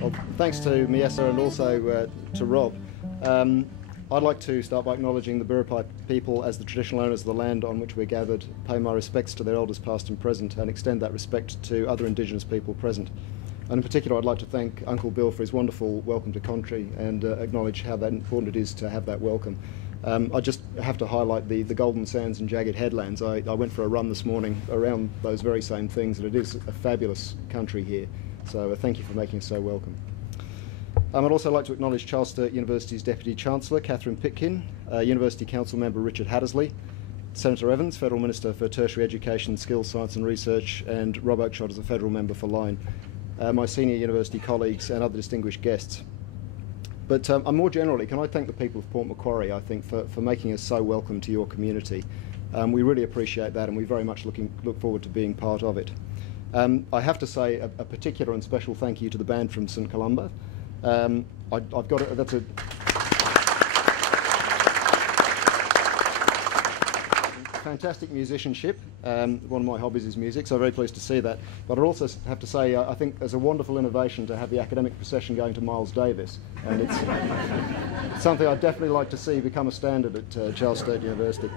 Well, thanks to Miesa and also to Rob. I'd like to start by acknowledging the Biripi people as the traditional owners of the land on which we're gathered, pay my respects to their elders past and present, and extend that respect to other Indigenous people present. And in particular, I'd like to thank Uncle Bill for his wonderful welcome to Country and acknowledge how important it is to have that welcome. I just have to highlight the Golden Sands and Jagged Headlands. I went for a run this morning around those very same things, and it is a fabulous country here. So thank you for making us so welcome. I'd also like to acknowledge Charles Sturt University's Deputy Chancellor, Catherine Pitkin, University Council Member Richard Hattersley, Senator Evans, Federal Minister for Tertiary Education, Skills, Science and Research, and Rob Oakeshott as a Federal Member for Line, my senior university colleagues and other distinguished guests. But more generally, can I thank the people of Port Macquarie, I think, for making us so welcome to your community. We really appreciate that, and we very much look forward to being part of it. I have to say a particular and special thank you to the band from St Columba. I've got it, that's a fantastic musicianship. One of my hobbies is music, so I'm very pleased to see that. But I also have to say I think there's a wonderful innovation to have the academic procession going to Miles Davis, and it's something I'd definitely like to see become a standard at Charles Sturt University.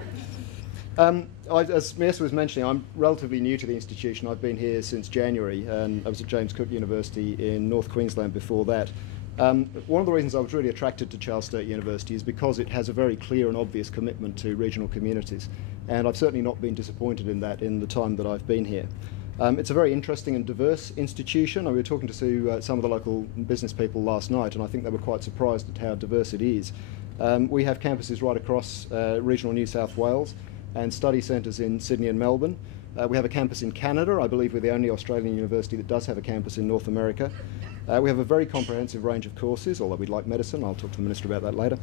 As Miesa was mentioning, I'm relatively new to the institution. I've been here since January, and I was at James Cook University in North Queensland before that. One of the reasons I was really attracted to Charles Sturt University is because it has a very clear and obvious commitment to regional communities, and I've certainly not been disappointed in that in the time that I've been here. It's a very interesting and diverse institution. We were talking to some of the local business people last night, and I think they were quite surprised at how diverse it is. We have campuses right across regional New South Wales and study centres in Sydney and Melbourne. We have a campus in Canada. I believe we're the only Australian university that does have a campus in North America. We have a very comprehensive range of courses, although we'd like medicine. I'll talk to the Minister about that later.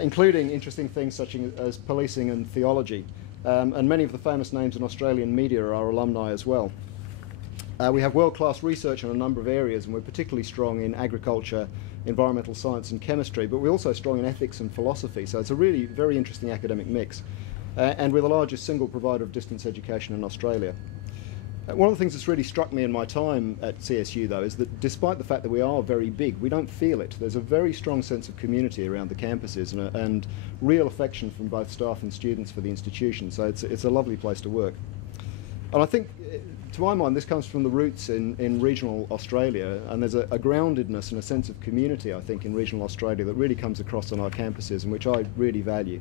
Including interesting things such as policing and theology. And many of the famous names in Australian media are our alumni as well. We have world-class research in a number of areas, and we're particularly strong in agriculture, environmental science and chemistry, but we're also strong in ethics and philosophy, so it's a really very interesting academic mix. And we're the largest single provider of distance education in Australia. One of the things that's really struck me in my time at CSU, though, is that despite the fact that we are very big, we don't feel it. There's a very strong sense of community around the campuses and real affection from both staff and students for the institution, so it's a lovely place to work. And I think, to my mind, this comes from the roots in regional Australia, and there's a groundedness and a sense of community, I think, in regional Australia that really comes across on our campuses and which I really value.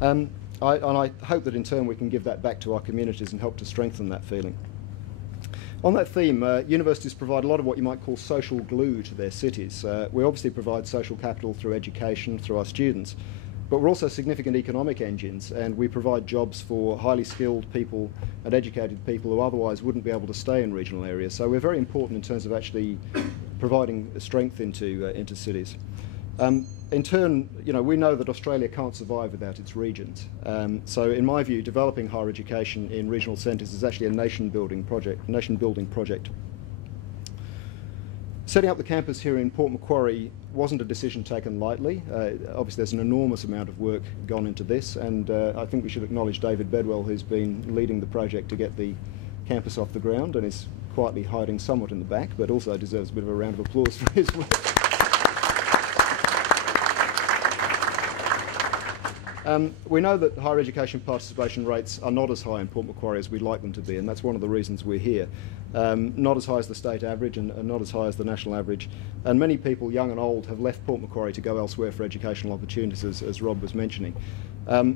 And I hope that in turn we can give that back to our communities and help to strengthen that feeling. On that theme, universities provide a lot of what you might call social glue to their cities. We obviously provide social capital through education, through our students, but we're also significant economic engines, and we provide jobs for highly skilled people and educated people who otherwise wouldn't be able to stay in regional areas. So we're very important in terms of actually providing strength into cities. In turn, we know that Australia can't survive without its regions. So in my view, developing higher education in regional centres is actually a nation-building project. Setting up the campus here in Port Macquarie wasn't a decision taken lightly. Obviously there's an enormous amount of work gone into this, and I think we should acknowledge David Bedwell, who's been leading the project to get the campus off the ground and is quietly hiding somewhat in the back, but also deserves a bit of a round of applause for his work. We know that higher education participation rates are not as high in Port Macquarie as we'd like them to be, and that's one of the reasons we're here. Not as high as the state average and not as high as the national average. And many people, young and old, have left Port Macquarie to go elsewhere for educational opportunities, as Rob was mentioning.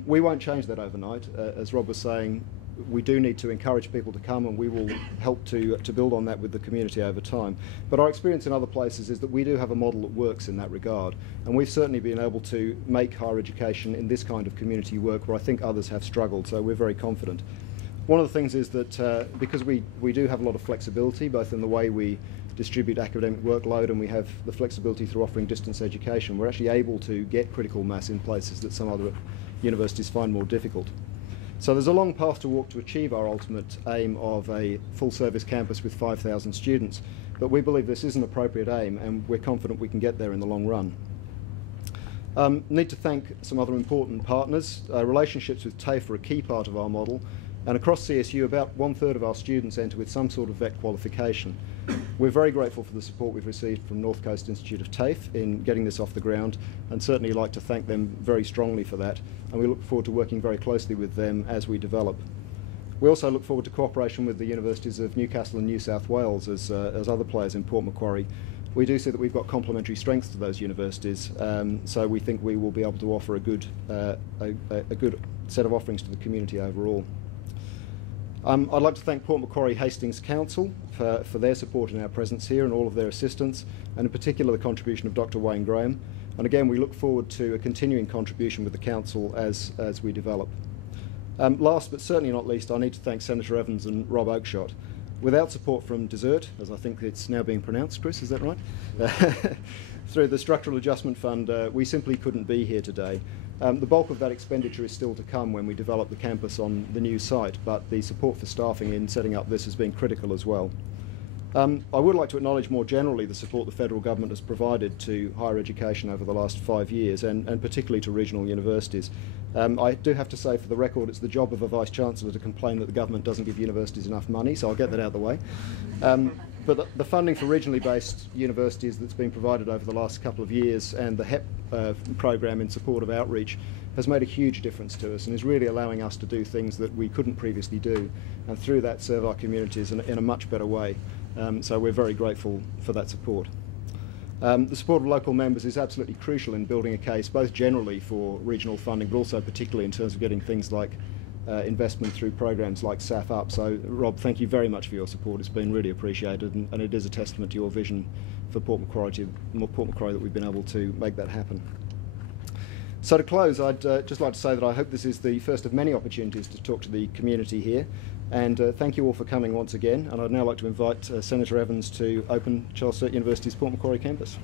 We won't change that overnight. As Rob was saying, we do need to encourage people to come, and we will help to build on that with the community over time. But our experience in other places is that we do have a model that works in that regard, and we've certainly been able to make higher education in this kind of community work where I think others have struggled, so we're very confident. One of the things is that because we do have a lot of flexibility, both in the way we distribute academic workload and we have the flexibility through offering distance education, we're actually able to get critical mass in places that some other universities find more difficult. So there's a long path to walk to achieve our ultimate aim of a full-service campus with 5,000 students, but we believe this is an appropriate aim, and we're confident we can get there in the long run. Need to thank some other important partners. Relationships with TAFE are a key part of our model. And across CSU, about 1/3 of our students enter with some sort of VET qualification. We're very grateful for the support we've received from North Coast Institute of TAFE in getting this off the ground, and certainly like to thank them very strongly for that, and we look forward to working very closely with them as we develop. We also look forward to cooperation with the universities of Newcastle and New South Wales as other players in Port Macquarie. We do see that we've got complementary strengths to those universities, so we think we will be able to offer a good set of offerings to the community overall. I'd like to thank Port Macquarie Hastings Council for their support in our presence here and all of their assistance, and in particular the contribution of Dr. Wayne Graham. And again, we look forward to a continuing contribution with the Council as we develop. Last but certainly not least, I need to thank Senator Evans and Rob Oakeshott. Without support from DESERT, as I think it's now being pronounced, Chris, is that right? Through the Structural Adjustment Fund, we simply couldn't be here today. The bulk of that expenditure is still to come when we develop the campus on the new site, but the support for staffing in setting up this has been critical as well. I would like to acknowledge more generally the support the federal government has provided to higher education over the last 5 years, and particularly to regional universities. I do have to say, for the record, it's the job of a Vice-Chancellor to complain that the government doesn't give universities enough money, so I'll get that out of the way. But the funding for regionally based universities that's been provided over the last couple of years, and the HEP program in support of outreach, has made a huge difference to us and is really allowing us to do things that we couldn't previously do, and through that serve our communities in a much better way. So we're very grateful for that support. The support of local members is absolutely crucial in building a case, both generally for regional funding, but also particularly in terms of getting things like investment through programs like SAF Up. So Rob, thank you very much for your support. It's been really appreciated, and it is a testament to your vision for Port Macquarie that we've been able to make that happen. So to close, I'd just like to say that I hope this is the first of many opportunities to talk to the community here, and thank you all for coming once again. And I'd now like to invite Senator Evans to open Charles Sturt University's Port Macquarie campus.